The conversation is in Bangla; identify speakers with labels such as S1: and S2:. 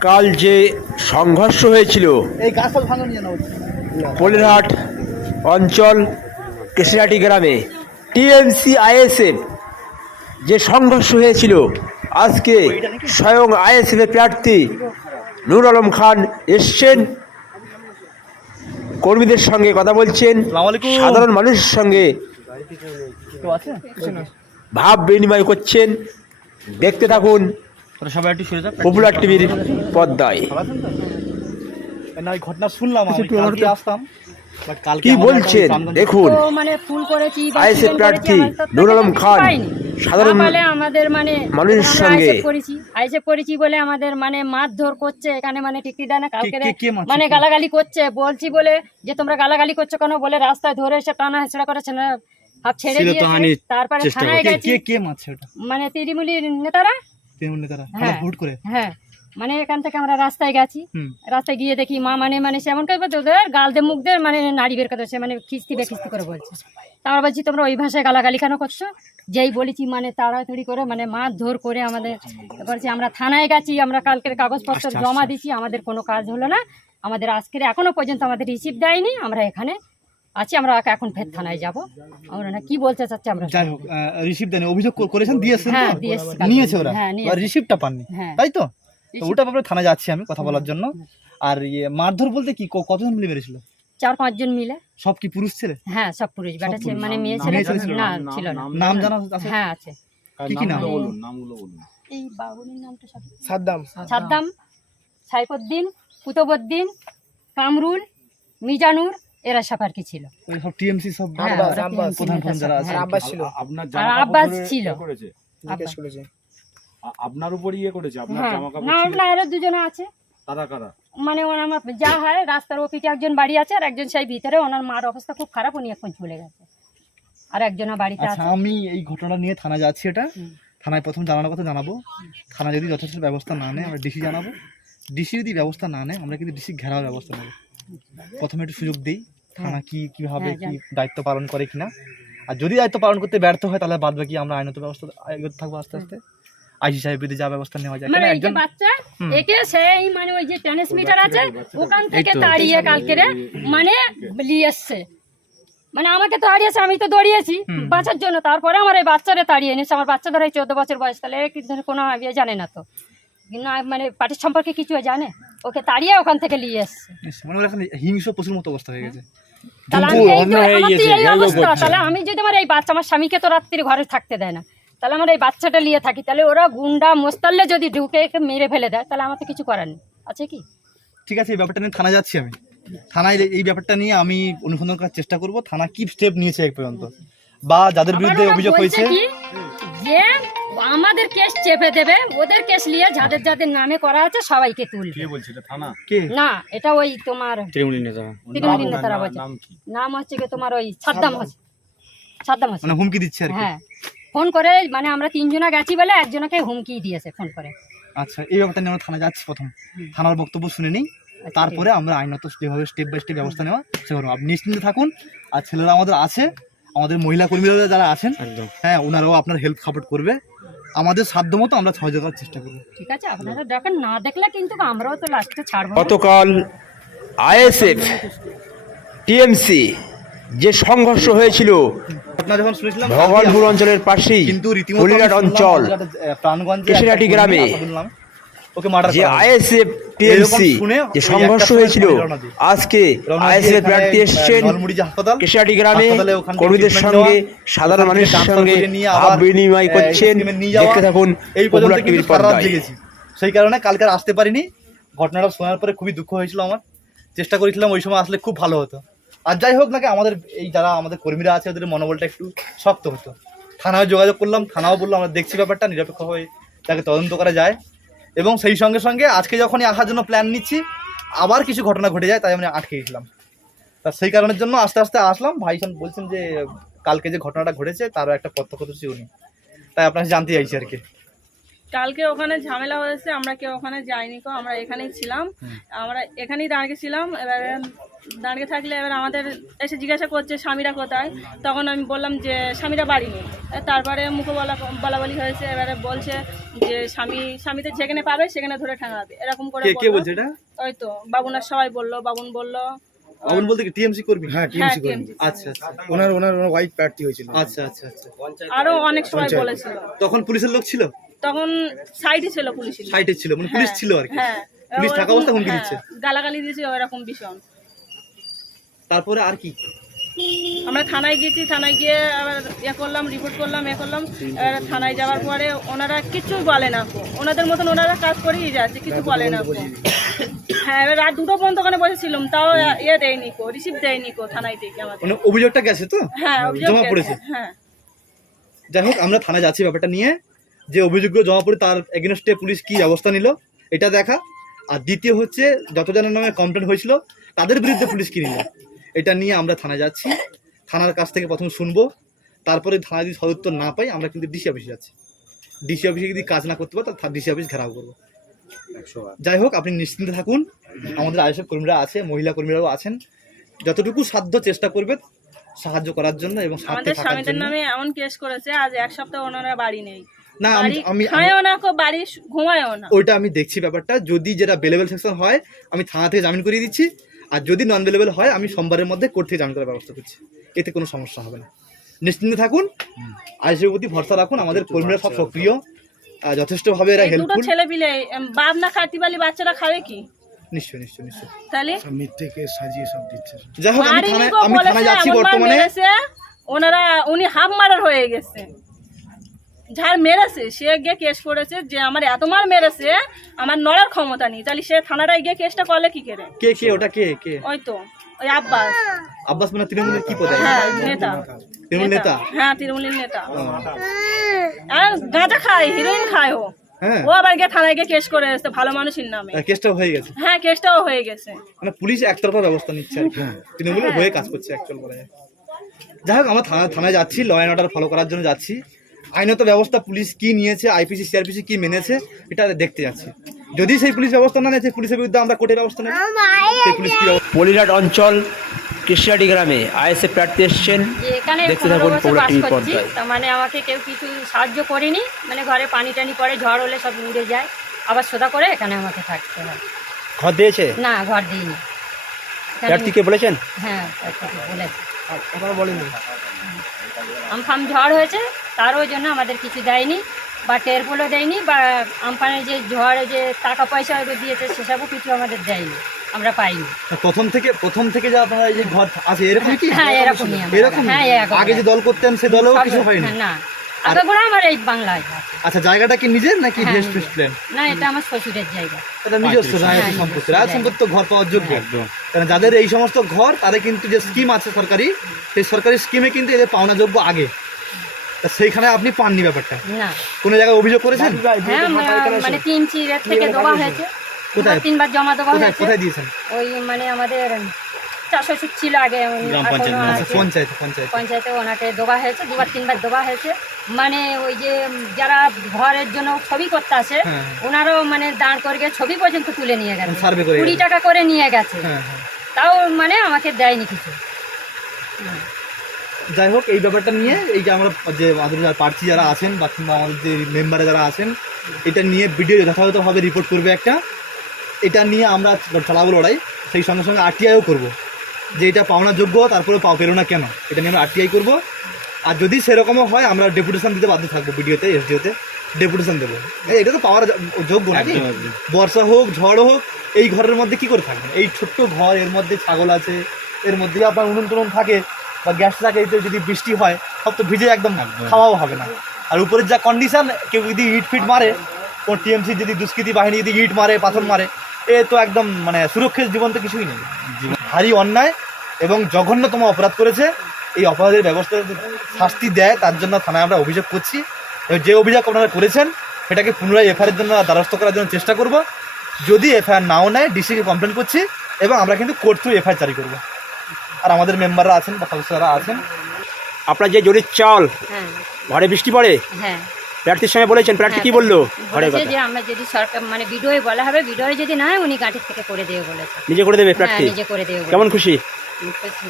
S1: কাল যে সংঘর্ষ হয়েছিল পোলেরহাট অঞ্চল কেশরাটি গ্রামে টিএমসি আইএসএফ যে সংঘর্ষ হয়েছিল আজকে স্বয়ং আইএসএফের প্রার্থী নূর আলম খান এসছেন। কর্মীদের সঙ্গে কথা বলছেন। সাধারণ মানুষের সঙ্গে ভাব বিনিময় করছেন। দেখতে থাকুন।
S2: সবাই একটু সরে যা
S1: পপুলার টিভির পর্দায়।
S2: ভালো আছেন তো? না এই ঘটনা শুনলাম আমি কালকে আসতাম
S1: কি বলছেন? দেখুন
S3: তো মানে
S1: প্রার্থী নুর আলম খান সাধারণ
S3: আমাদের মানে
S1: মানুষের সঙ্গে-
S3: আইএসএফ করেছি বলে আমাদের মানে মারধর করছে এখানে মানে টিকটি দেয় না কালকে? মানে গালাগালি করছে বলছি বলে যে তোমরা গালাগালি করছ কেন? বলে রাস্তায় ধরে এসে টানা হেঁচড়া করেছে না হাফ ছেড়ে তারপরে থানায় গেছি। মানে তৃণমূলীর নেতারা?
S2: তৃণমূল নেতারা
S3: হ্যাঁ।
S2: ভোট করে।
S3: হ্যাঁ মানে এখান থেকে আমরা রাস্তায় গেছি। রাস্তায় গিয়ে দেখি মা মানে মানে সে এমন করে ওদের গাল দিয়ে মুখ দিয়ে মানে নারী বের করতে মানে খিস্তি বে খিস্তি করে বলছে। তা আমরা বলছি তোমরা ওই ভাষায় গালাগালি কেন করছ? যেই বলেছি মানে তাড়াতাড়ি করে মানে মার ধর করে আমাদের বলছি আমরা থানায় গেছি আমরা কালকের কাগজপত্র জমা দিছি আমাদের কোনো কাজ হলো না। আমাদের আজকের এখনও পর্যন্ত আমাদের রিসিভ দেয়নি আমরা এখানে আছি আমরা এখন ফের থানায় যাব। আমরা না কি বলতে চাচ্ছি আমরা?
S2: যাই হোক রিসিভ দেন অভিযোগ করেছেন দিয়েছেন
S3: হ্যাঁ,
S2: নিয়েছে ওরা?
S3: হ্যাঁ।
S2: রিসিভটা পাননি?
S3: হ্যাঁ।
S2: তাই তো? তো ওটা ব্যাপারে থানায় যাচ্ছি আমি কথা বলার জন্য। আর ইয়ে মারধর বলতে কি কতজন মিলে মেরেছিল?
S3: চার পাঁচজন মিলে।
S2: সব কি পুরুষ ছেলে?
S3: হ্যাঁ সব পুরুষ। বেটা ছে-
S2: পুরুষ।
S3: মানে মেয়ে
S2: নাম-
S3: ছেলে না? ছিল না।
S2: নাম জানা আছে?
S3: হ্যাঁ আছে।
S2: কি কি নাম?
S3: এই বাবুনির নামটা সব
S2: সাদ্দাম।
S3: সাদ্দাম সাইফুদ্দিন কুতুবুদ্দিন কামরুল মিজানুর এরা সব আর কি ছিল
S2: সব টিএমসি সব
S3: হ্যাঁ,
S2: প্রধান প্রধান যারা আছে।
S3: হ্যাঁ।
S4: আব্বাস ছিল।
S5: আপনার
S3: আব্বাস ছিল।
S5: করেছে?
S4: জিজ্ঞেস করেছে।
S5: আপনার উপর ইয়ে করেছে? আপনার
S3: হ্যাঁ।
S5: জামা কাপড়
S3: না
S5: ছিল?
S3: না আরও আছে।
S5: কারা কারা?
S3: মানে ওনার আমার যা হয় রাস্তার ওপিটে একজন বাড়ি আছে আর একজন সেই ভিতরে। ওনার মার অবস্থা খুব খারাপ উনি এখন চলে গেছে। আর একজনের বাড়িতে
S2: আচ্ছা
S3: আছে।
S2: আমি এই ঘটনা নিয়ে থানা যাচ্ছি এটা। থানায় প্রথম জানানোর কথা জানাব। থানা যদি যথেষ্ট ব্যবস্থা না নেয় আমরা ডিসি জানাব। ডিসি যদি ব্যবস্থা না নেয় আমরা কিন্তু ডিসি ঘেরাও ব্যবস্থা নেব। প্রথমে একটু সুযোগ দিই। থানা কি কীভাবে
S3: হ্যাঁ,
S2: কি দায়িত্ব পালন করে কিনা? আর যদি দায়িত্ব পালন করতে ব্যর্থ হয় তাহলে বাদ বাকি আমরা আইনত ব্যবস্থা এগোতে থাকব আস্তে আস্তে। আইসি সাহেব বিরুদ্ধে যা ব্যবস্থা নেওয়া যায়।
S3: মানে এই যে
S2: একজন
S3: বাচ্চা একে সেই মানে ওই যে ট্রান্সমিটার আছে ওখান থেকে তাড়িয়ে কালকে মানে নিয়ে এসছে। মানে আমাকে তো হারিয়েছে আমি তো দৌড়িয়েছি। বাঁচার জন্য। তারপরে আমার এই বাচ্চারে তাড়িয়ে এনেছে। আমার বাচ্চা ধরে চোদ্দ বছর বয়স তাহলে কোনো ইয়ে জানে না তো। না মানে পার্টির সম্পর্কে কিছু জানে। ওকে তাড়িয়ে ওখান থেকে নিয়ে এসছে।
S2: মানে হিংস্র পশুর মতো অবস্থা হয়ে গেছে।
S3: তাহলে আমি এই তো আমার তো এই অবস্থা। তাহলে আমি যদি আমার এই বাচ্চা আমার স্বামীকে তো রাত্রির ঘরে থাকতে দেয় না। তাহলে আমার এই বাচ্চাটা নিয়ে থাকি। তাহলে ওরা গুন্ডা মোস্তাল্লে যদি ঢুকে মেরে ফেলে দেয় তাহলে আমার তো কিছু করার নেই। আছে কি?
S2: ঠিক আছে এই ব্যাপারটা নিয়ে থানা যাচ্ছি আমি। থানায় এই- ব্যাপারটা নিয়ে আমি অনুসন্ধান করার চেষ্টা করব। থানা কি স্টেপ নিয়েছে এক পর্যন্ত? বা যাদের বিরুদ্ধে অভিযোগ হয়েছে?
S3: আমাদের কেস চেপে দেবে ওদের কেস নিয়ে যাদের যাদের নামে করা আছে সবাইকে তুলবে।
S5: কে বলছে? এটা থানা?
S2: কে?
S3: না এটা ওই তোমার
S5: তৃণমূলী নেতা
S3: তৃণমূলী নেতারা বলছে।
S5: নাম কি?
S3: হচ্ছে কি তোমার ওই সাদ্দাম হচ্ছে সাদ্দাম হচ্ছে
S2: মানে হুমকি দিচ্ছে আর কি?
S3: হ্যাঁ। ফোন করে মানে আমরা তিনজনা গেছি বলে একজনকে হুমকি দিয়েছে ফোন করে।
S2: আচ্ছা এই ব্যাপারটা নিয়ে আমরা থানা যাচ্ছি প্রথম। থানার বক্তব্য শুনে নিই।
S3: আচ্ছা,
S2: তারপরে আমরা আইনত যেভাবে স্টেপ বাই স্টেপ ব্যবস্থা নেওয়া সে করব। আপনি নিশ্চিন্তে থাকুন। আর ছেলেরা আমাদের আছে। আমাদের মহিলা কর্মীরা যারা আছেন হ্যাঁ ওনারাও আপনার হেল্প সাপোর্ট করবে। আমাদের সাধ্য মতো আমরা সহযোগ করার চেষ্টা করি।
S3: ঠিক আছে আপনারা দেখেন না দেখলে কিন্তু আমরাও তো লাস্টে ছাড়বো
S1: গতকাল আইএসএফ টিএমসি যে সংঘর্ষ হয়েছিল ভগবানপুর অঞ্চলের পাশেই
S2: কিন্তু
S1: অঞ্চল
S2: একটা
S1: গ্রামে
S2: ওকে মার্ডার
S1: যে আইএসএফ টিএমসি যে সংঘর্ষ হয়েছিল। আজকে আইএসএফ প্রার্থী এসছেন কেশিয়াটি গ্রামে কর্মীদের সঙ্গে সাধারণ মানুষের সঙ্গে ভাব বিনিময় করছেন। দেখতে থাকুন
S2: এই
S1: পপুলার টিভির পর্দায়।
S2: সেই কারণে কালকে আসতে পারিনি। ঘটনাটা শোনার পরে খুবই দুঃখ হয়েছিল আমার। চেষ্টা করেছিলাম ওই সময় আসলে খুব ভালো হতো। আর যাই হোক নাকি আমাদের এই যারা আমাদের কর্মীরা আছে ওদের মনোবলটা একটু শক্ত হতো। থানায় যোগাযোগ করলাম থানাও বলল আমরা দেখছি ব্যাপারটা নিরপেক্ষভাবে তাকে তদন্ত করা যায়। এবং সেই সঙ্গে সঙ্গে আজকে যখনই আসার জন্য প্ল্যান নিচ্ছি, আবার কিছু ঘটনা ঘটে যায়, তাই আমি আটকে গেছিলাম। তা সেই কারণের জন্য আস্তে আস্তে আসলাম। ভাইসান বলছেন যে, কালকে যে ঘটনাটা ঘটেছে, তারও একটা প্রত্যক্ষদর্শী উনি। তাই আপনাকে জানতে চাইছি আর কি।
S4: কালকে ওখানে ঝামেলা হয়েছে আমরা কেউ ওখানে যাইনি কো আমরা এখানেই ছিলাম। আমরা এখানেই দাঁড়িয়ে ছিলাম এবারে দাঁড়িয়ে থাকলে এবার আমাদের এসে জিজ্ঞাসা করছে স্বামীরা কোথায়? তখন আমি বললাম যে স্বামীরা বাড়ি নেই। তারপরে মুখে বলা বলা বলি হয়েছে এবারে বলছে যে স্বামী স্বামীদের যেখানে পাবে সেখানে ধরে ঠাঙাবে। এরকম করে
S2: কে কে বলছে এটা?
S4: ওই তো বাবুনার সবাই বলল বাবুন বলল।
S2: বাবুন বলতে কি টিএমসি কর্মী?
S6: হ্যাঁ
S4: হ্যাঁ
S6: টিএমসি।
S2: আচ্ছা আচ্ছা।
S6: ওনার ওনার ওনার ওয়াইফ প্রার্থী হয়েছিল।
S2: আচ্ছা আচ্ছা আচ্ছা।
S4: আরও অনেক সবাই বলেছিল।
S2: তখন পুলিশের লোক ছিল?
S4: তখন সাইডে ছিল পুলিশ।
S2: সাইটে ছিল মানে পুলিশ ছিল আর কি।
S4: হ্যাঁ।
S2: পুলিশ থাকা অবস্থা হুমকি
S4: হ্যাঁ,
S2: দিচ্ছে।
S4: গালাগালি দিয়েছে ওরকম ভীষণ।
S2: তারপরে আর কি?
S4: আমরা থানায় গেছি থানায় গিয়ে আবার ইয়ে করলাম রিপোর্ট করলাম এ করলাম। এবার থানায় যাওয়ার পরে ওনারা কিছু বলে না। ওনাদের মতন ওনারা কাজ করেই যাচ্ছে কিছু বলে না। হ্যাঁ এবার রাত দুটো পর্যন্ত ওখানে বসেছিলাম তাও ইয়ে দেয়নি কো রিসিভ দেয়নি কো থানায় থেকে আমাদের।
S2: মানে অভিযোগটা গেছে তো?
S4: হ্যাঁ অভিযোগ
S2: পড়েছে।
S4: হ্যাঁ।
S2: যাই হোক আমরা থানায় যাচ্ছি ব্যাপারটা নিয়ে। যে অভিযোগ জমা পড়ে তার এগেনস্টে পুলিশ কি ব্যবস্থা নিল এটা দেখা। আর দ্বিতীয় হচ্ছে যতজনের নামে কমপ্লেন হয়েছিল তাদের বিরুদ্ধে পুলিশ কি নিল? এটা নিয়ে আমরা থানায় যাচ্ছি। থানার কাছ থেকে প্রথম শুনব। তারপরে থানা যদি সদুত্তর না পাই আমরা কিন্তু ডিসি অফিসে যাচ্ছি। ডিসি অফিসে যদি কাজ না করতে পারে তাহলে ডিসি অফিস ঘেরাও করব। যাই হোক আপনি নিশ্চিন্তে থাকুন। আমাদের আইসব কর্মীরা আছে মহিলা কর্মীরাও আছেন। যতটুকু সাধ্য চেষ্টা করবে সাহায্য করার জন্য এবং সাথে
S4: আমাদের স্বামীদের নামে এমন কেস করেছে আজ এক সপ্তাহ ওনারা বাড়ি নেই।
S2: না আমি
S4: খায়ও না কো বাড়ি ঘুমায়ও না।
S2: ওইটা আমি দেখছি ব্যাপারটা। যদি যেটা বেলেবেল সেকশন হয় আমি থানা থেকে জামিন করিয়ে দিচ্ছি। আর যদি নন বেলেবেল হয় আমি সোমবারের মধ্যে কোর্ট থেকে জামিন করার ব্যবস্থা করছি। এতে কোনো সমস্যা হবে না। নিশ্চিন্তে থাকুন। আইসির প্রতি ভরসা রাখুন। আমাদের কর্মীরা সব সক্রিয়। আহ, যথেষ্টভাবে এরা হেল্পফুল
S4: ছেলে পিলে বাপ না খাতি পালি বাচ্চারা খাবে কি?
S2: নিশ্চয় নিশ্চয় নিশ্চয়
S4: তাহলে?
S6: মিথ্যে কেস সাজিয়ে সব দিচ্ছে।
S2: যাই হোক আমি থানায় আমি থানায় যাচ্ছি বর্তমানে।
S4: ওনারা উনি হাফ মারার হয়ে গেছে। যার মেরেছে সে গিয়ে কেস করেছে যে আমার এত মার মেরেছে আমার নড়ার ক্ষমতা নেই। তাহলে সে থানাটায় গিয়ে কেসটা করলে কি করে?
S2: কে কে ওটা কে কে?
S4: ওই তো ওই আব্বাস।
S2: আব্বাস মানে তৃণমূলের কি পদে?
S4: হ্যাঁ নেতা।
S2: তৃণমূল নেতা।
S4: হ্যাঁ তৃণমূলের নেতা। আর গাঁজা খায় হিরোইন খায় ও।
S2: হ্যাঁ।
S4: ও আবার গিয়ে থানায় গিয়ে কেস করে এসছে ভালো মানুষের নামে।
S2: আহ, কেসটা হয়ে গেছে।
S4: হ্যাঁ কেসটাও হয়ে গেছে।
S2: মানে পুলিশ একতরফা ব্যবস্থা নিচ্ছে আর কি। তৃণমূলের হয়ে কাজ করছে অ্যাকচুয়াল বলা যায়। যাই হোক আমরা থানা থানায় যাচ্ছি ল অ্যান্ড অর্ডার ফলো করার জন্য যাচ্ছি। আইনত ব্যবস্থা পুলিশ কি নিয়েছে আইপিসি সিআরপিসি কি মেনেছে এটা দেখতে যাচ্ছি। যদি সেই পুলিশ ব্যবস্থা না নেয় সেই পুলিশের বিরুদ্ধে আমরা কোর্টের ব্যবস্থা নেব। সেই পুলিশ কি ব্যবস্থা
S1: অঞ্চল কৃষ্ণাটি গ্রামে আইএসএফ প্রার্থী এসছেন। দেখতে থাকুন পৌরা।
S3: তার মানে আমাকে কেউ কিছু সাহায্য করেনি মানে ঘরে পানি টানি পড়ে ঝড় হলে সব উড়ে যায়। আবার সোদা করে এখানে আমাকে থাকতে হয়।
S1: ঘর দিয়েছে?
S3: না ঘর দিইনি।
S1: প্রার্থীকে বলেছেন?
S3: হ্যাঁ প্রার্থীকে বলেছে।
S1: বলেনি।
S3: আমফান ঝড় হয়েছে তারও জন্য আমাদের কিছু দেয়নি বা টেরপোলও দেয়নি বা আমফানের যে ঝড়ে যে টাকা পয়সা ওগুলো দিয়েছে সেসবও কিছু আমাদের দেয়নি আমরা পাইনি।
S2: প্রথম থেকে প্রথম থেকে যে আপনারা এই যে ঘর আছে এরকম কি?
S3: হ্যাঁ এরকমই
S2: এরকম
S3: হ্যাঁ
S2: আগে যে দল করতেন সে দলেও কিছু হয়নি।
S3: হ্যাঁ, না। আগে আমার এই বাংলায়
S2: আচ্ছা জায়গাটা কি নিজের নাকি
S3: হ্যাঁ,
S2: ভেস্ট প্ল্যান
S3: না এটা আমার শ্বশুরের জায়গা।
S2: এটা নিজস্ব রায়ত
S3: হ্যাঁ,
S2: সম্পত্তি। রায়ত সম্পত্তি তো ঘর পাওয়ার যোগ্য। কারণ যাদের এই সমস্ত ঘর তাদের কিন্তু যে স্কিম আছে সরকারি সেই সরকারি স্কিমে কিন্তু এদের পাওনা যোগ্য আগে। তা সেইখানে আপনি পাননি ব্যাপারটা?
S3: না।
S2: কোনো জায়গায় অভিযোগ করেছেন?
S3: হ্যাঁ মানে তিন চিরের থেকে দেওয়া হয়েছে।
S2: কোথায়?
S3: তিনবার জমা দেওয়া হয়েছে।
S2: কোথায় দিয়েছেন?
S3: ওই মানে আমাদের চাষা ছিল আগে আছে।
S2: পঞ্চায়েত পঞ্চায়েত
S3: পঞ্চায়েতে। ওনাকে দেওয়া হয়েছে দুবার তিনবার দেওয়া হয়েছে। মানে ওই যে যারা ঘরের জন্য ছবি করতে আসে
S2: হ্যাঁ।
S3: ওনারও মানে দাঁড় করে ছবি পর্যন্ত তুলে নিয়ে গেছে। কুড়ি টাকা করে নিয়ে গেছে।
S2: হ্যাঁ হ্যাঁ।
S3: তাও মানে আমাকে দেয়নি কিছু।
S2: যাই হোক এই ব্যাপারটা নিয়ে এই যে আমরা যে আমাদের যারা প্রার্থী যারা আছেন বা কিংবা আমাদের যে মেম্বারে যারা আছেন এটা নিয়ে ভিডিও যথাযথভাবে রিপোর্ট করবে একটা। এটা নিয়ে আমরা চালাবো লড়াই সেই সঙ্গে সঙ্গে আরটিআইও করব। যে এটা পাওনা যোগ্য তারপরে পাও পেরো না কেন? এটা নিয়ে আমরা আরটিআই করব। আর যদি সেরকমও হয় আমরা ডেপুটেশন দিতে বাধ্য থাকব ভিডিওতে এসডিওতে ডেপুটেশন দেবো। এটা তো পাওয়ার যোগ্য নাকি? বর্ষা হোক ঝড় হোক এই ঘরের মধ্যে কি করে থাকবে এই ছোট্ট ঘর এর মধ্যে ছাগল আছে এর মধ্যে আপনার উনুন টুনুন থাকে বা গ্যাস থাকে এতে যদি বৃষ্টি হয় সব তো ভিজে একদম খাওয়াও হবে না। আর উপরের যা কন্ডিশন কেউ যদি ইট ফিট মারে কোন টিএমসি যদি দুষ্কৃতি বাহিনী যদি ইট মারে পাথর মারে এ তো একদম মানে সুরক্ষিত জীবন তো কিছুই নেই। ভারী অন্যায় এবং জঘন্যতম অপরাধ করেছে। এই অপরাধের ব্যবস্থা শাস্তি দেয় তার জন্য থানায় আমরা অভিযোগ করছি। এবং যে অভিযোগ আপনারা করেছেন সেটাকে পুনরায় এফআইআর জন্য দ্বারস্থ করার জন্য চেষ্টা করব। যদি এফআইআর নাও নেয় ডিসিকে কমপ্লেন করছি এবং আমরা কিন্তু কোর্ট থ্রু এফআইআর জারি করব। আর আমাদের মেম্বাররা আছেন বা সদস্যরা আছেন।
S1: আপনার যে জরির চাল
S3: হ্যাঁ।
S1: ঘরে বৃষ্টি পড়ে?
S3: হ্যাঁ।
S1: প্রার্থীর সঙ্গে বলেছেন প্রার্থী কি বলল?
S3: বলেছে যে আমরা যদি সরকার মানে বিডিওয়ে বলা হবে বিডিওয়ে যদি না উনি গাঁটির থেকে করে দেবে বলেছে।
S1: নিজে করে দেবে
S3: হ্যাঁ
S1: প্রার্থী
S3: নিজে করে দেবে।
S1: কেমন খুশি?
S3: খুশি।